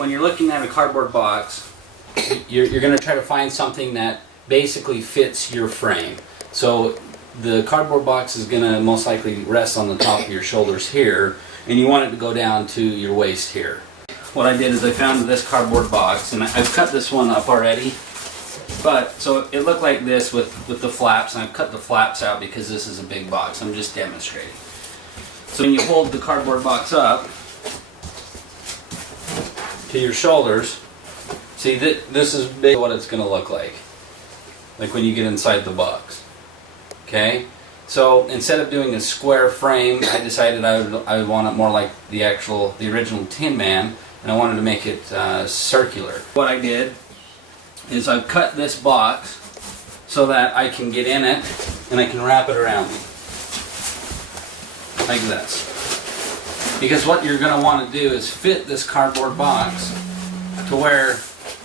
when you're looking at a cardboard box, you're going to try to find something that basically fits your frame. So the cardboard box is going to most likely rest on the top of your shoulders here, and you want it to go down to your waist here. What I did is I found this cardboard box, and I've cut this one up already. But so it looked like this with the flaps, and I've cut the flaps out because this is a big box. I'm just demonstrating. So when you hold the cardboard box up to your shoulders, see this is big what it's going to look like when you get inside the box. Okay, so instead of doing a square frame, I decided I would want it more like the original Tin Man, and I wanted to make it circular. What I did is I've cut this box so that I can get in it and I can wrap it around me like this. Because what you're going to want to do is fit this cardboard box to where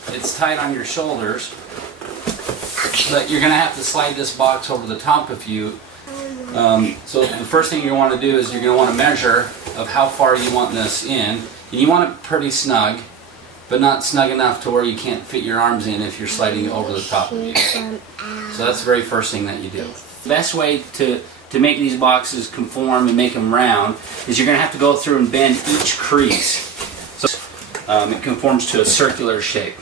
it's tight on your shoulders, so that you're going to have to slide this box over the top of you. So the first thing you want to do is you're going to want to measure of how far you want this in, and you want it pretty snug, but not snug enough to where you can't fit your arms in if you're sliding over the top of you. So that's the very first thing that you do. The best way to make these boxes conform and make them round is you're going to have to go through and bend each crease so it conforms to a circular shape.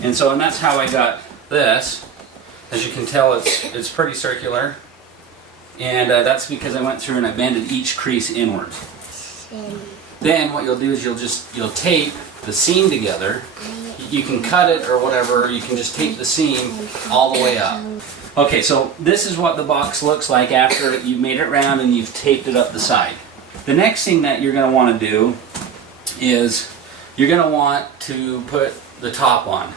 And that's how I got this. As you can tell, it's pretty circular, and that's because I went through and I bended each crease inward. Then what you'll do is you'll tape the seam together. You can cut it or whatever, you can just tape the seam all the way up. Okay, so this is what the box looks like after you've made it round and you've taped it up the side. The next thing that you're going to want to do is you're going to want to put the top on.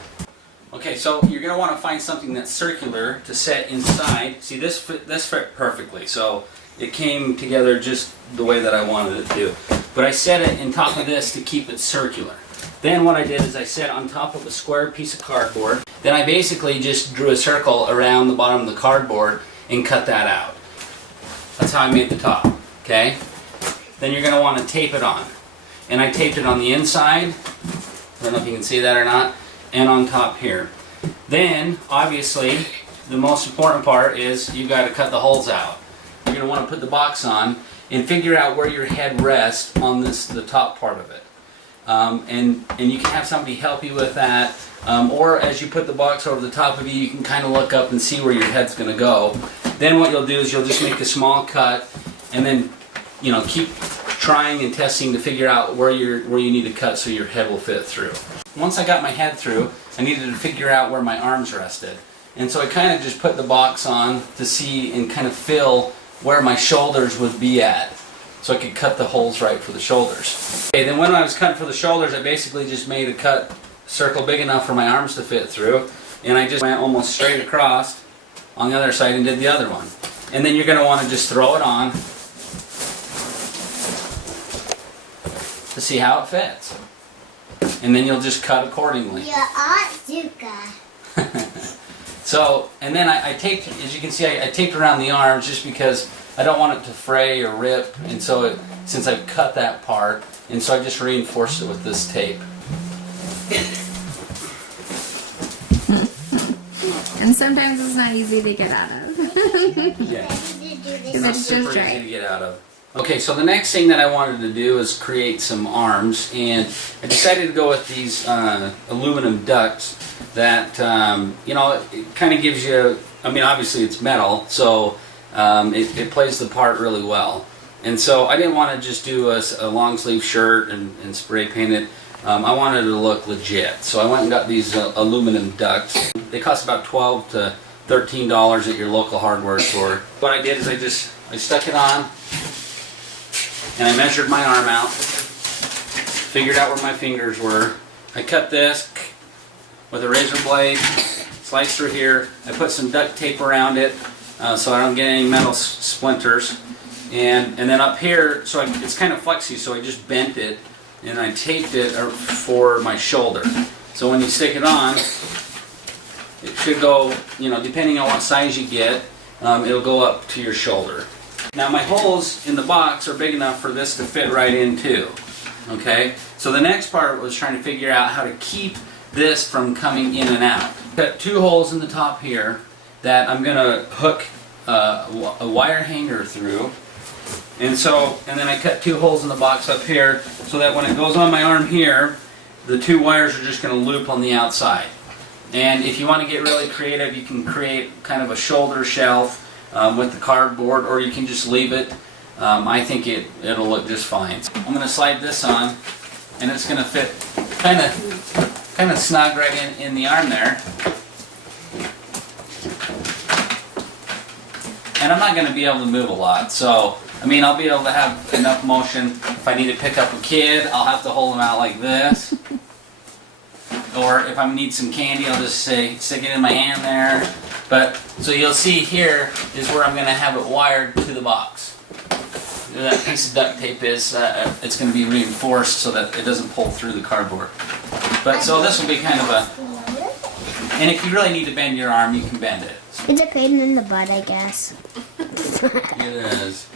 Okay, so you're going to want to find something that's circular to set inside. See, this fit perfectly, so it came together just the way that I wanted it to. But I set it on top of this to keep it circular. Then what I did is I set on top of a square piece of cardboard. Then I basically just drew a circle around the bottom of the cardboard and cut that out. That's how I made the top, okay? Then you're going to want to tape it on. And I taped it on the inside. I don't know if you can see that or not. And on top here. Then, obviously, the most important part is you got to cut the holes out. You're going to want to put the box on and figure out where your head rests on the top part of it. And you can have somebody help you with that, or as you put the box over the top of you, you can kind of look up and see where your head's going to go. Then what you'll do is you'll just make a small cut, and then keep trying and testing to figure out where you need to cut so your head will fit through. Once I got my head through, I needed to figure out where my arms rested, and so I kind of just put the box on to see and kind of feel where my shoulders would be at, so I could cut the holes right for the shoulders. Okay, then when I was cutting for the shoulders, I basically just made a circle big enough for my arms to fit through, and I just went almost straight across on the other side and did the other one. And then you're going to want to just throw it on to see how it fits. And then you'll just cut accordingly. So, and then I taped, as you can see, I taped around the arms just because I don't want it to fray or rip, and so since I've cut that part, and so I just reinforced it with this tape. And sometimes it's not easy to get out of. Yeah. Because it's Super just easy right. to get out of. Okay, so the next thing that I wanted to do is create some arms, and I decided to go with these aluminum ducts that, it kind of gives you, obviously it's metal, so it plays the part really well. And so I didn't want to just do a long sleeve shirt and spray paint it. I wanted it to look legit. So I went and got these aluminum ducts. They cost about $12 to $13 at your local hardware store. What I did is I stuck it on, and I measured my arm out, figured out where my fingers were. I cut this with a razor blade, sliced through here. I put some duct tape around it so I don't get any metal splinters. And then up here, so it's kind of flexy, so I just bent it and I taped it for my shoulder. So when you stick it on, it should go, depending on what size you get, it'll go up to your shoulder. Now my holes in the box are big enough for this to fit right in too. Okay, so the next part was trying to figure out how to keep this from coming in and out. Got 2 holes in the top here that I'm going to hook a wire hanger through. And then I cut 2 holes in the box up here so that when it goes on my arm here, the 2 wires are just going to loop on the outside. And if you want to get really creative, you can create kind of a shoulder shelf with the cardboard, or you can just leave it. I think it'll look just fine. So I'm going to slide this on, and it's going to fit kind of snug right in the arm there. And I'm not going to be able to move a lot, so I mean, I'll be able to have enough motion. If I need to pick up a kid, I'll have to hold them out like this. Or if I need some candy, I'll just stick it in my hand there. But, so you'll see here is where I'm going to have it wired to the box. Where that piece of duct tape is, it's going to be reinforced so that it doesn't pull through the cardboard. But, so this will be kind of a, and if you really need to bend your arm, you can bend it. It's a pain in the butt, I guess. It is.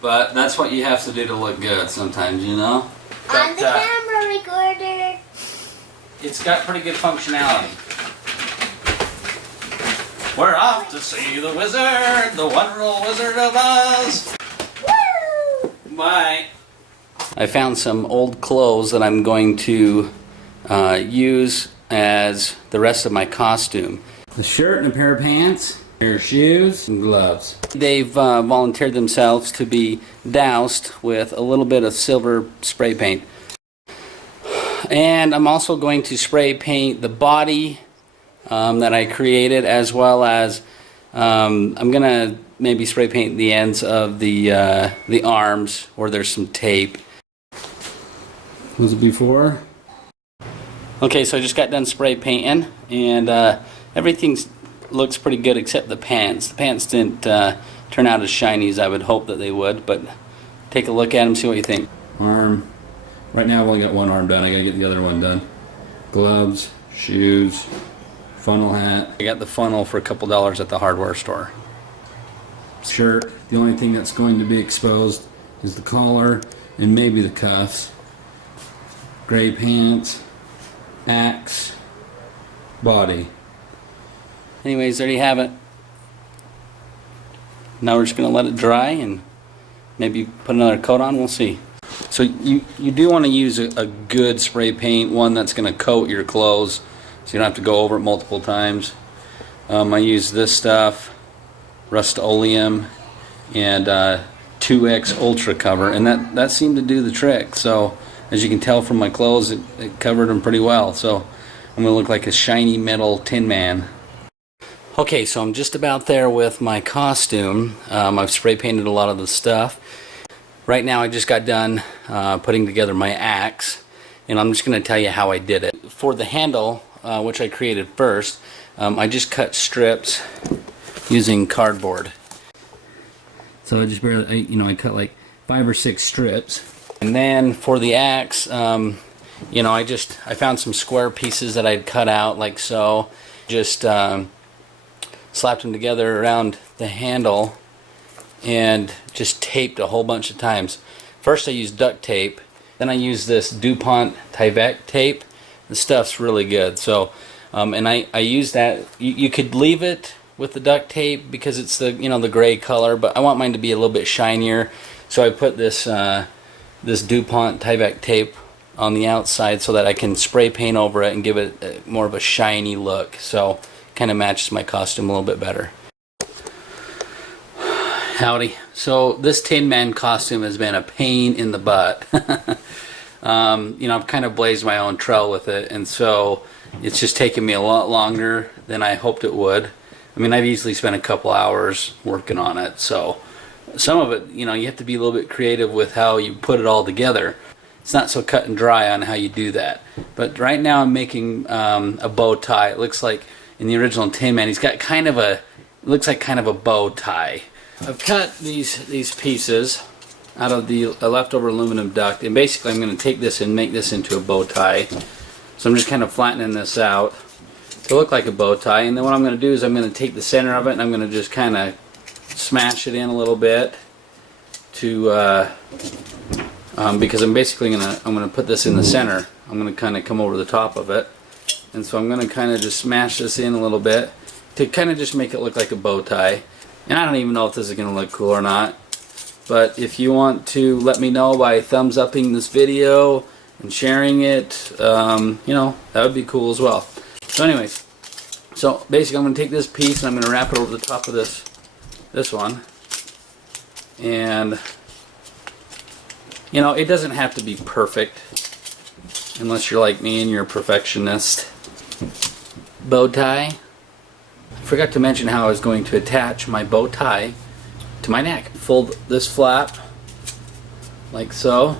But that's what you have to do to look good sometimes, you know? On the camera recorder. It's got pretty good functionality. We're off to see the wizard, the wonderful Wizard of Oz. Woo! Bye. I found some old clothes that I'm going to use as the rest of my costume. The shirt and a pair of pants, a pair of shoes, and gloves. They've volunteered themselves to be doused with a little bit of silver spray paint. And I'm also going to spray paint the body that I created, as well as I'm going to maybe spray paint the ends of the arms where there's some tape. Was it before? Okay, so I just got done spray painting, and everything looks pretty good except the pants. The pants didn't turn out as shiny as I would hope that they would, but take a look at them, see what you think. Arm. Right now I've only got one arm done. I gotta get the other one done. Gloves, shoes, funnel hat. I got the funnel for a couple dollars at the hardware store. Shirt. The only thing that's going to be exposed is the collar and maybe the cuffs. Gray pants, axe, body. Anyways, there you have it. Now we're just going to let it dry and maybe put another coat on. We'll see. So you do want to use a good spray paint, one that's going to coat your clothes so you don't have to go over it multiple times. I use this stuff, Rust-Oleum, and 2X Ultra Cover, and that seemed to do the trick. So as you can tell from my clothes, it covered them pretty well. So I'm going to look like a shiny metal Tin Man. Okay, so I'm just about there with my costume. I've spray painted a lot of the stuff. Right now I just got done putting together my axe, and I'm just going to tell you how I did it. For the handle, which I created first, I just cut strips using cardboard. So I just barely, I cut like 5 or 6 strips. And then for the axe, I found some square pieces that I'd cut out like so. Just slapped them together around the handle and just taped a whole bunch of times. First I used duct tape, then I used this DuPont Tyvek tape. The stuff's really good. So, and I used that. You could leave it with the duct tape because it's the gray color, but I want mine to be a little bit shinier. So I put this this DuPont Tyvek tape on the outside so that I can spray paint over it and give it more of a shiny look. So kind of matches my costume a little bit better. Howdy. So this Tin Man costume has been a pain in the butt. I've kind of blazed my own trail with it, and so it's just taken me a lot longer than I hoped it would. I mean, I've easily spent a couple hours working on it, so some of it, you have to be a little bit creative with how you put it all together. It's not so cut and dry on how you do that. But right now I'm making a bow tie. It looks like in the original Tin Man, he's got kind of a bow tie. I've cut these pieces out of the leftover aluminum duct, and basically I'm going to take this and make this into a bow tie. So I'm just kind of flattening this out to look like a bow tie, and then what I'm going to do is I'm going to take the center of it and I'm going to just kind of smash it in a little bit to because I'm basically gonna put this in the center. I'm gonna kind of come over the top of it, and so I'm gonna kind of just smash this in a little bit to kind of just make it look like a bow tie. And I don't even know if this is gonna look cool or not, but if you want to let me know by thumbs upping this video and sharing it, you know, that would be cool as well. So anyways, so basically I'm gonna take this piece and I'm gonna wrap it over the top of this one, and you know, it doesn't have to be perfect unless you're like me and you're a perfectionist. Bow tie. I forgot to mention how I was going to attach my bow tie to my neck. Fold this flap like so.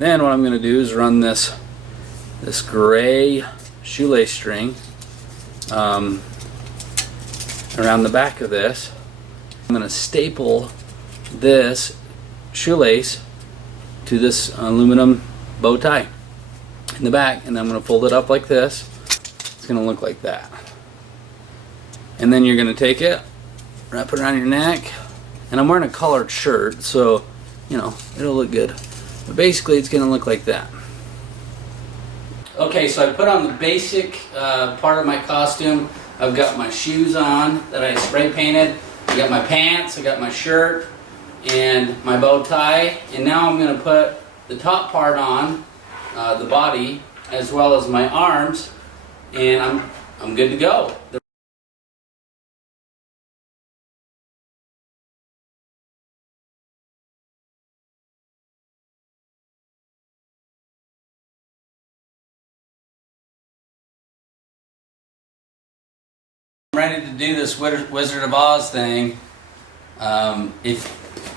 Then what I'm going to do is run this gray shoelace string around the back of this. I'm going to staple this shoelace to this aluminum bow tie in the back, and I'm going to fold it up like this. It's going to look like that. And then you're going to take it, wrap it around your neck, and I'm wearing a collared shirt, so you know it'll look good. But basically it's going to look like that. Okay, so I put on the basic part of my costume. I've got my shoes on that I spray painted. I got my pants, I got my shirt, and my bow tie, and now I'm going to put the top part on, the body, as well as my arms, and I'm good to go. I'm ready to do this Wizard of Oz thing.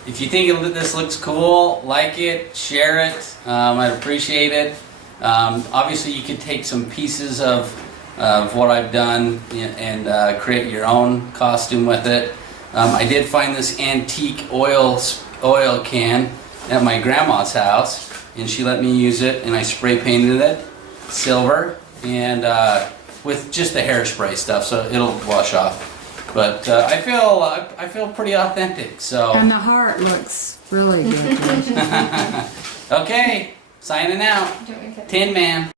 If you think this looks cool, like it, share it. I'd appreciate it. Obviously, you could take some pieces of what I've done and create your own costume with it. I did find this antique oil can at my grandma's house, and she let me use it, and I spray painted it silver and with just the hairspray stuff, so it'll wash off. But I feel pretty authentic. So. And the heart looks really good. Okay, signing out. Tin Man.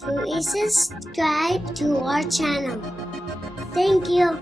Please subscribe to our channel. Thank you.